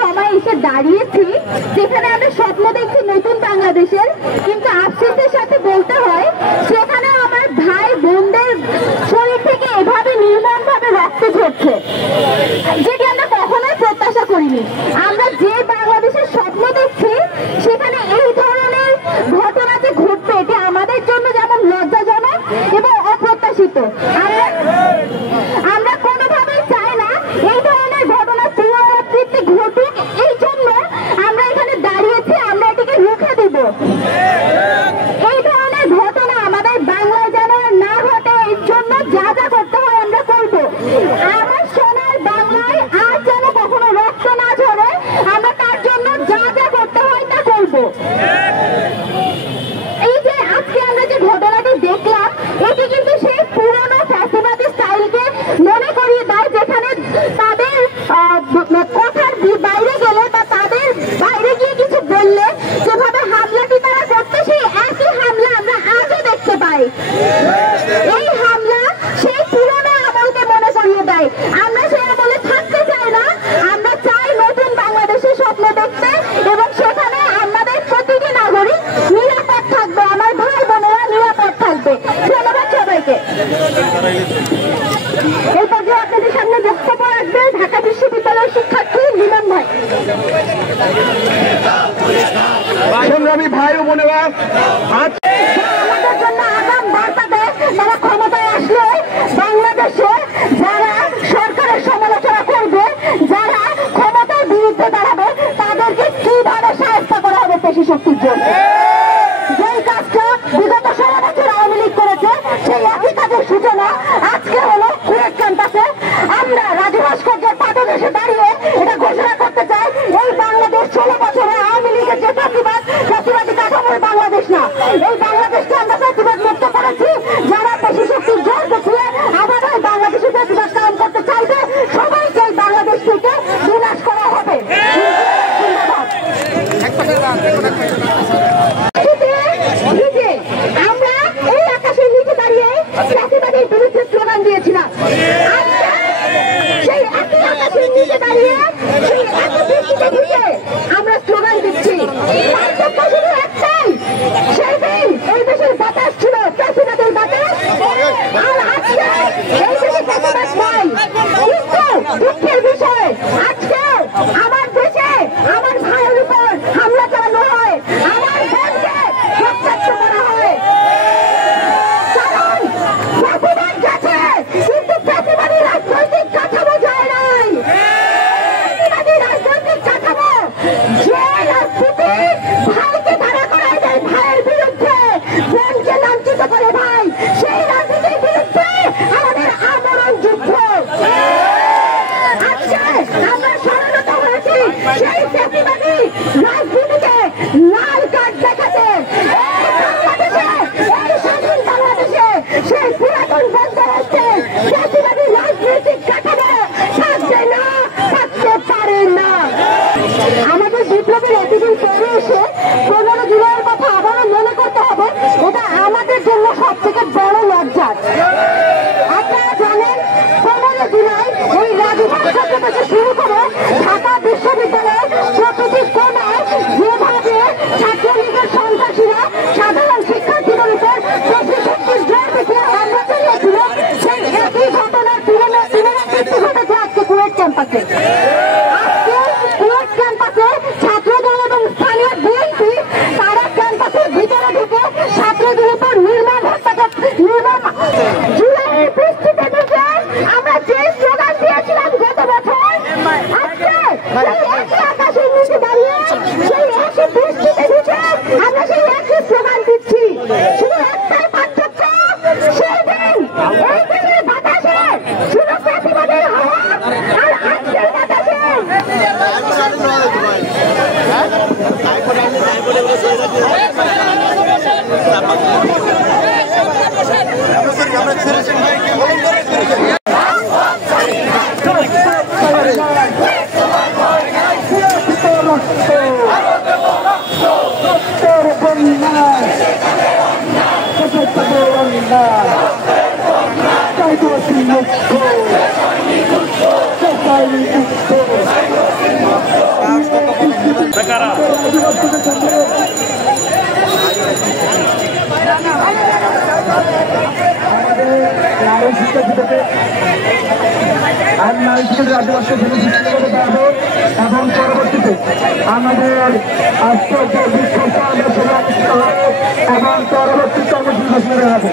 সময় এসে দাঁড়িয়েছি যেখানে আমরা স্বপ্ন দেখছি নতুন বাংলাদেশের, কিন্তু আফসোসের সাথে বলতে হয় সেখানে আমার ভাই বোনদের শরীর থেকে এভাবে নির্মমভাবে রক্ত ঝরছে, যেটি আমরা কখনোই প্রত্যাশা করিনি। আমরা যে বাংলাদেশের স্বপ্ন দেখছি সেখানে এই ধরনের ঘটনা যে ঘটবে এটি আমাদের জন্য যেমন লজ্জাজনক এবং অপ্রত্যাশিত। আমরা কোনোভাবেই চাই না এই ধরনের ঘটনা পুনরাবৃত্তি ঘটুক, এই জন্য আমরা এখানে দাঁড়িয়েছি, আমরা এটিকে রুখে দেব। এই ধরনের ঘটনা আমাদের বাংলায় যেন না ঘটে, এর জন্য যা যা করতে হয় আমরা করব। আমার সোনার বাংলায় আর যেন কখনো রক্ত না ঝরে, আমরা তার জন্য যা যা করতে হয় তা করব। এই যে আজকে আমরা যে ঘটনাটি দেখলাম এটি কিন্তু সেই পুরনো ফ্যাসিবাদী স্টাইলকে মনে করিয়ে দেয়, যেখানে তাদের কথার বাইরে গেলে বা তাদের বাইরে গিয়ে কিছু বললে যেভাবে হামলাটি তারা করতে, সেই একই হামলা আমরা আজও দেখতে পাই। এই হামলা সেই পুরনো আমলকে মনে করিয়ে দেয়। আমরা সেই আমলে থাকতে চাই না, আমরা চাই নতুন বাংলাদেশের স্বপ্ন দেখতে এবং সেখানে আমাদের প্রতিটি নাগরিক নিরাপদ থাকবে, আমার ভাই বোনেরা নিরাপদ থাকবে। ধন্যবাদ সবাইকে। এই পর্যায়ে আপনাদের সামনে বক্তব্য রাখবে ঢাকা বিশ্ববিদ্যালয়ের শিক্ষার্থী লিমন ভাই। সংগ্রামী ভাই ও বোনেরা, আমাদের জন্য আগাম বার্তা দেয় তারা ক্ষমতায় আসলে বাংলাদেশে যারা সরকারের সমালোচনা করবে, যারা ক্ষমতার বিরুদ্ধে দাঁড়াবে, তাদেরকে কিভাবে সাহায্য করা হবে পেশি শক্তির জন্য। যেই কাজটা বিগত 16 বছর আওয়ামী লীগ করেছে সেই একই কাজের সূচনা আজকে হলো কুয়েট ক্যাম্পাসে। আমরা রাজু ভাস্কর্যের পাদদেশে দাঁড়িয়ে এটা ঘোষণা করতে চাই, এই বাংলাদেশ 16 বছরে আওয়ামী লীগের যে প্রতিবাদী কাঠামোর বাংলাদেশ না, এই বাংলাদেশকে আমরা প্রতিবাদ মুক্ত করেছি। যারা পেশি শক্তির জোর দেখিয়ে আবার ওই বাংলাদেশে প্রতিবাদ কায়েম করতে চাইবে, সবাইকে এই বাংলাদেশ থেকে বিনাশ করা হবে। আমরা এই আকাশের নিচে দাঁড়িয়ে চাষিবাদের বিরুদ্ধে স্লোগান দিয়েছিলাম, সেই একই আকাশের নিচে দাঁড়িয়ে সেই একই বৃষ্টিতে ভিজে আমরা স্লোগান দিচ্ছি। পার্থক্য শুধু একটাই, সেই দিন এই দেশের বাতাস ছিল চাষিবাদের বাতাস, আর আজকে এই দেশে চাষিবাদ নাই। কিন্তু দুঃখের বিষয় আজকে আমার দেশে আমার ভাইয়ের উপর হামলা চালানো হয়, আমার বোনকে রক্তাক্ত করা হয়। কারণ চাষিবাদ গেছে কিন্তু চাষিবাদী রাজনৈতিক কাঠামো যায় নাই। চাষিবাদী রাজনৈতিক কাঠামো যে রাজনীতি ভাইকে ধারা করায় দেয় ভাইয়ের বিরুদ্ধে, বোনকে লাঞ্ছিত করে ভাই, সেই রাজনীতির বিরুদ্ধে আমাদের আমরণ যুদ্ধ। আজকে আমরা স্মরণত হয়েছি সেই চাষিবাদী রাজনীতিকে লাল কার্ড দেখাতে। এই বাংলাদেশে, এই স্বাধীন বাংলাদেশে সেই পুরাতন বন্দোবস্তে চাষিবাদী রাজনৈতিক কাঠামো থাকবে না, থাকতে পারে না। আমাদের বিপ্লবের এতদিন পরে এসে 15 জুলাইয়ের কথা আবারও মনে করতে হবে, এটা আমাদের জন্য সব থেকে বড় লজ্জা। আপনারা জানেন 15 জুলাই ওই রাজু ভাস্কর্য থেকে শুরু করে ঢাকা বিশ্ববিদ্যালয়ের প্রতিটি কোণায় যেভাবে ছাত্রলীগের সন্ত্রাসীরা সাধারণ শিক্ষার্থীদের উপর পেশি শক্তির জোর দেখিয়ে হামলা চালিয়েছিল, সেই একই ঘটনার পুনরাবৃত্তি ঘটেছে আজকে কুয়েট ক্যাম্পাসে। আজকে কুয়েট ক্যাম্পাসে ছাত্রদল এবং স্থানীয় বিএনপি তারা ক্যাম্পাসের ভিতরে ঢুকে ছাত্রদের উপর নির্মম হত্যাকাণ্ড, নির্মম জুলাইয়ের বৃষ্টিতে ঢুকে আমরা যে স্লোগান দিয়েছিলাম গত বছর, আজকে সেই একই আকাশের নিচে দাঁড়িয়ে সেই একই বৃষ্টিতে ঢুকে আমরা সেই একই স্লোগান দিচ্ছি। শুধু একটাই পার্থক্য, সেই দিন এই দিনের বাতাসে শুধু প্রতিবাদের হাওয়া, আর আজকের বাতাসে আদিবাসী জনগোষ্ঠীকে দেওয়া হবে এবং পরবর্তীতে আমাদের আজকের যে বিক্ষোভ কর্মসূচি এবং পরবর্তী কর্মসূচি ঘোষণা করা হবে।